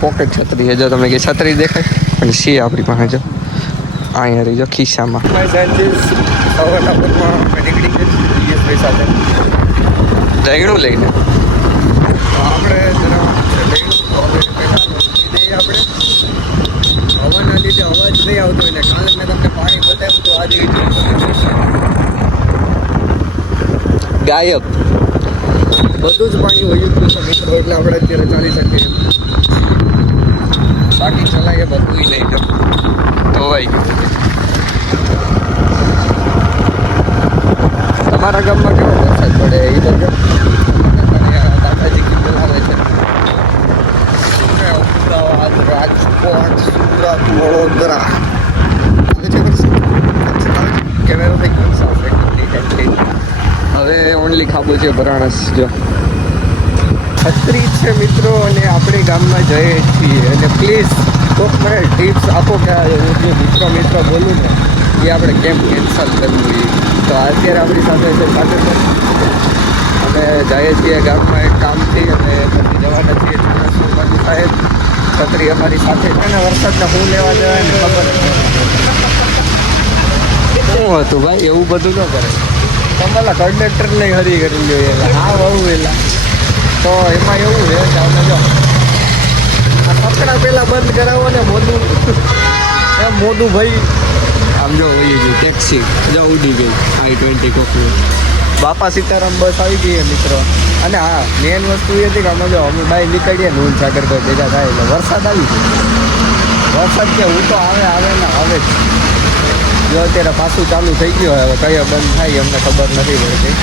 Pocket છત્રી છે, જો તમે કે છત્રી દેખાય અને સી આપણી પાસે જો અહીંયા રહી જો ખિસ્સામાં. જઈણું લઈને આપણે હવાના લીધે અવાજ નહીં આવતો એટલે કાલે મેં તમને પાણી બતાવ્યું તો આજે ગાયબ બધું જ પાણી હોય ગયું છે મિત્રો, એટલે આપણે અત્યારે ચાલી શકીએ. બાકી ચલાવીએ બધું લઈ જાઓ ધોવાઈ ગયું. તમારા ગામમાં કેવો વરસાદ પડે એ તો દાદાજી કિલ્લો આવે છે. અમદાવાદ, રાજકોટ, સુરત, વડોદરા કેમેરો હવે ઓનલી ખાબુ છે ભરાણસ. જો છત્રી છે મિત્રો અને આપણે ગામમાં જઈએ છીએ અને પ્લીઝ કોક મને ટિપ્સ આપો કે હું જે મિત્રો બોલું ને એ આપણે કેમ કેન્સલ કરવું એ. તો અત્યારે આપણી સાથે છે સાથે અમે જઈએ છીએ ગામમાં એક કામથી અને પછી જવાના છીએ સાહેબ. છત્રી અમારી સાથે છે ને વરસાદને હું લેવા જવાય ને ખબર શું હતું ભાઈ, એવું બધું ન કરે. તમારા કંડક્ટર નહીં હરી કરી જોઈએ હા બહુ વહેલા તો એમાં એવું છે કે અમે જો આ કપડા પહેલાં બંધ કરાવો ને મોદું ભાઈ આમ જો ઉડી ગઈ ટેક્સી જો ઉડી ગઈ I-20 કોકની. બાપા સીતારામ બસ આવી ગઈ મિત્રો. અને હા મેન વસ્તુ એ હતી કે અમે જો અમે બહાર નીકળીએ નૂન સાગર કોઈ ભેગા થાય એટલે વરસાદ આવી ગયો. વરસાદ કે હું તો આવે ને આવે જ. જો અત્યારે પાછું ચાલુ થઈ ગયું હવે કયો બંધ થાય અમને ખબર નથી પડતી.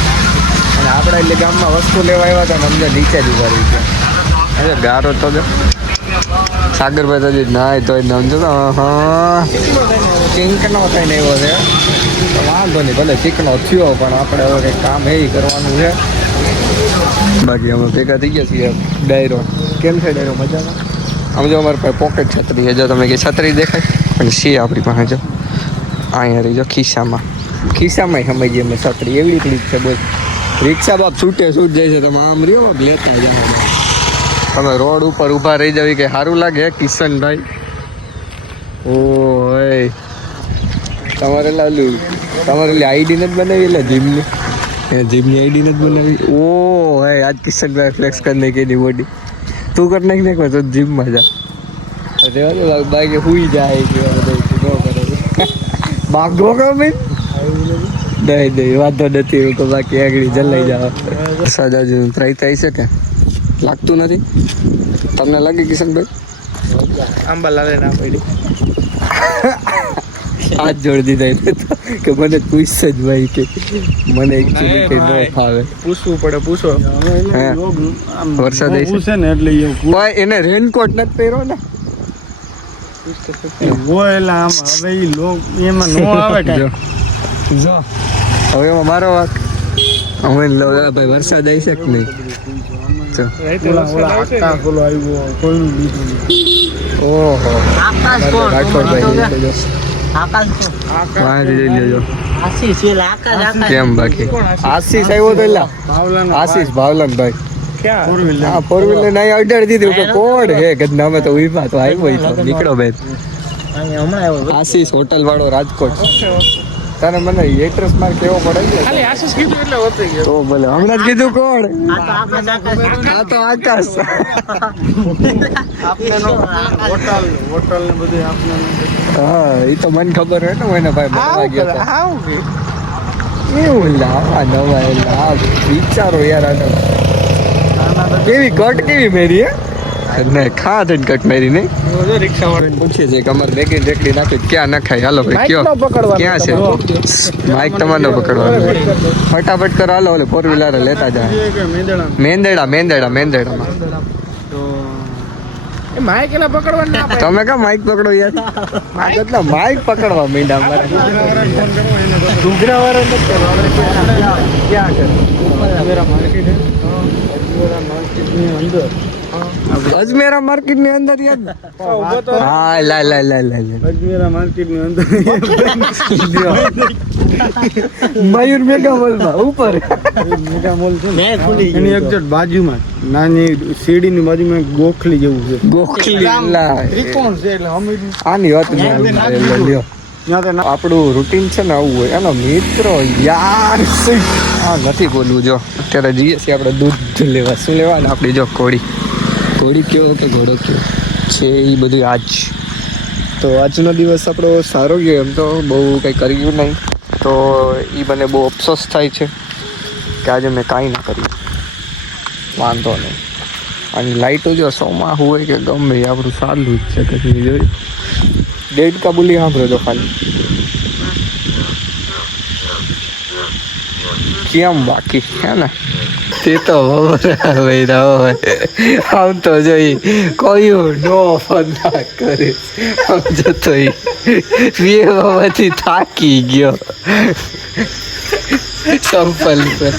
અને આપણે એટલે ગામમાં વસ્તુ લેવા આવ્યા હતા ને અમને નીચે જ ઉભા રહી ગયા. અરે ગારો તો જો સાગરભાઈ તો હજી ના તો સમજો તો હા ચીંકનો થઈને એવો છે તો વાંધો નહીં ભલે ચીકણો થયો પણ આપણે હવે કંઈક કામ એ કરવાનું છે. બાકી અમે ભેગા થઈ ગયા છીએ. ડાયરો કેમ છે ડાયરો મજામાં? આમ જો અમારી પાસે પોકેટ છત્રી છે, જો તમે કે છત્રી દેખાય અને સી આપણી પાસે જો અહીંયા રહી જો ખિસ્સામાં સમજીએ અમે છત્રી એવી રીત છે. બોલ રિક્ષા બાપ છૂટે છૂટ જાય છે તમે આમ રહ્યો બાપ લેતા જાઓ. તમે રોડ ઉપર ઊભા રહી જાવ કે સારું લાગે કિશનભાઈ? ઓય તમારે લાલું તમારે આઈડી નથી બનાવી એટલે જીમની આઈડી નથી બનાવી. ઓ હે આજ કિશનભાઈ ફ્લેક્સ કરી નાખી એની બોડી. તું કરી નાખી નાખ તો જીમમાં જા બાકી હુઈ જાય ભાગો કે દઈ વાંધો નથી હું તો બાકી આગળ જલાઈ જાવ. વરસાદ આજે ટ્રાય થાય છે કે લાગતું નથી તમને લાગે કિશનભાઈ? આંબા લાવે ના પડી હાથ જોડી દીધા કે મને પૂછશે જ ભાઈ કે મને એકચ્યુઅલી કે ન ફાવે પૂછવું પડે. પૂછો વરસાદ પૂછે ને એટલે ભાઈ એને રેનકોટ નથી પહેર્યો ને ગોયેલા આમ હવે ઈ લોક એમાં નો આવે કે જો હવે એમાં મારો વાક અમે ભાઈ વરસાદ આવી શકે નહીં. ઓહો કેમ બાકી આશીષ આવ્યો તો આશીષ ભાવલનભાઈ હા ફોર વ્હીલર નહીં અડાડી દીધું તો કોણ હે ગદનામે તો ઉભા તો આવ્યો તો નીકળો બેન. આશીષ હોટલ વાળો રાજકોટ. તારે મને એડ્રેસ માર કેવો પડે છે ખાલી આશીષ કીધું એટલે હોતી ગયો તો ભલે હમણાં જ કીધું કોણ? આ તો આકાશ. આપને નો હોટલ ને બધું આપને હા એ તો મને ખબર હે ને મને ભાઈ મળવા ગયા હતા. હાઉ કે એવું લાવા નવા એલા વિચારો યાર આને કેવી કટ કેવી મેરી હે ને ખા થઈને કટ મેરી નહીં રિક્ષા વાળા પૂછીએ છીએ કે અમારે બેગી જેટલી નાખી ક્યાં નખાય હાલો ભાઈ કયો ક્યાં છે માઇક તમારે પકડવાનું ફટાફટ કરો હાલો ઓલે ફોર વ્હીલર લેતા જાય મેંદેડામાં માઇક એલા પકડવા તમે કા માઇક પકડો યાર કેટલા માઇક પકડવા મીંડા મારે ડુંગરા વાળા ક્યાં છે માર્કેટ હે માર્કેટ ની અંદર અજમેરા માર્કેટ ની અંદર યાર હા લા અજમેરા માર્કેટ ની અંદર મયુર મેગા મોલ માં ઉપર મેગા મોલ છે ને એની એક્ઝેક્ટ બાજુમાં નાની શેરડીની બાજુમાં એક ગોખલી જેવું છે ગોખલી ત્રિકોણ છે એટલે અમીર આની વાત લ્યો ત્યાં આપણું રૂટીન છે ને આવું હોય એનો મિત્રો યાર હા નથી બોલવું જો અત્યારે જઈએ છીએ આપણે દૂધ લેવા શું લેવા ને આપણી જો ઘોડી કયો કે ઘોડો કયો છે એ બધું આજ તો આજનો દિવસ આપણો સારો ગયો એમ તો બહુ કંઈ કર્યું નહીં તો એ મને બહુ અફસોસ થાય છે કે આજે મેં કાંઈ ના કર્યું વાંધો નહીં અને લાઇટો જો સોમાં હોય કે ગમે એ આપણું સારું જ છે કદી જોયું ડેડ કાબુલી સાંભળો તો ખાલી કેમ બાકી હે ને તે તો ભાઈ આમ તો જોઈ કયું નો ફોન ના કરે આમ જતો માંથી થાકી ગયો સંપલ પર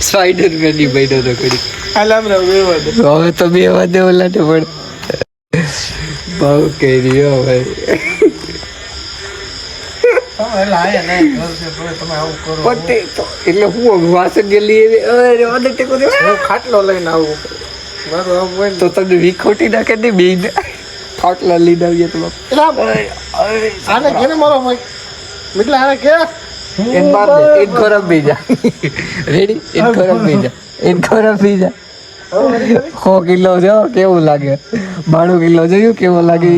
સ્પાઈડરમેન ની બહેનો તો કરી હવે તો બે વાદે ઓલા ને પણ બહુ કહી રહ્યો ભાઈ એટલે હું વાસણ ગયેલી ખાટલો લઈને આવું તો તમને વિખોટી નાખે ને બે ખાટલા લઈને આવીએ તો આને કેને મારો ભાઈ એટલે આને કે એક બાર એક ખોરાક બીજા રેડી એક ખોરાક બીજા 100 કિલો જો કેવું લાગે 92 કિલો જોયું કેવું લાગે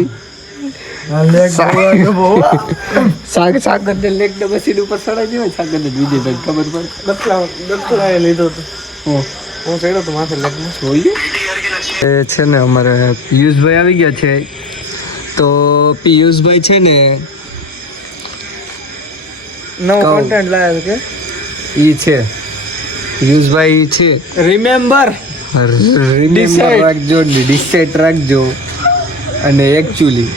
સાગર ને લેગ ને મશીન ઉપર સડાઈ દેવાય સાગર ને બીજે તને ખબર પડે દક્ષલાએ લીધો તો હું ચડ્યો તો માથે લગ્ન જોઈએ એ છે ને અમારે પિયુષભાઈ આવી ગયા છે તો પિયુષભાઈ છે ને નવો કન્ટેન્ટ લાવ્યો કે ઈ છે પિયુષભાઈ છે રિમેમ્બર રાખજો ડિસાઈડ રાખજો અને એકચ્યુઅલી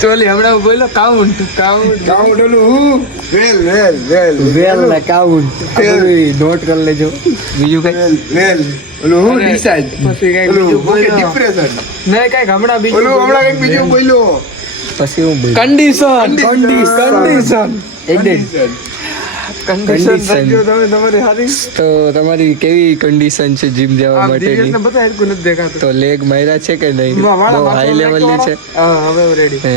ચોલી હમણાં બોલો કાઉન્ટ ઓલું હું વેલ ને કાઉન્ટ નોટ કરી લેજો બીજું કઈ ઓલું હું ડિસાઈડ પછી કઈ ડિપ્રેશન નહીં કઈ હમણાં બીજું બીજું બોલ્યો પછી હું કન્ડિશન તો તમારી કેવી કન્ડિશન છે જીમ જવા માટેની તો લેગ માર્યા છે કે નહીં બહુ હાઈ લેવલની છે હવે રેડી હે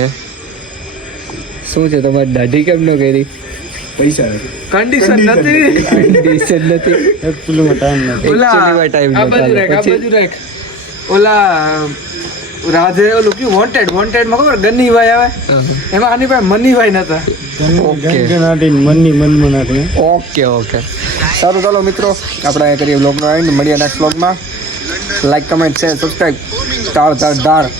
શું છે તમારી દાઢી કેમ ન કરી પૈસા કન્ડિશન નથી એકચ્યુઅલી ટાઈમ નથી ઓલા રાધે ઓલું કયું વોન્ટેડ માં ખબર ગન્ની ભાઈ આવે એમાં આની પાસે મની ભાઈ નતા ઓકે સારું ચાલો મિત્રો આપણે અહીંયા કરીએ બ્લોગનો એન્ડ મળીએ નેક્સ્ટ બ્લોગમાં લાઈક કમેન્ટ શેર સબસ્ક્રાઇબ ધાર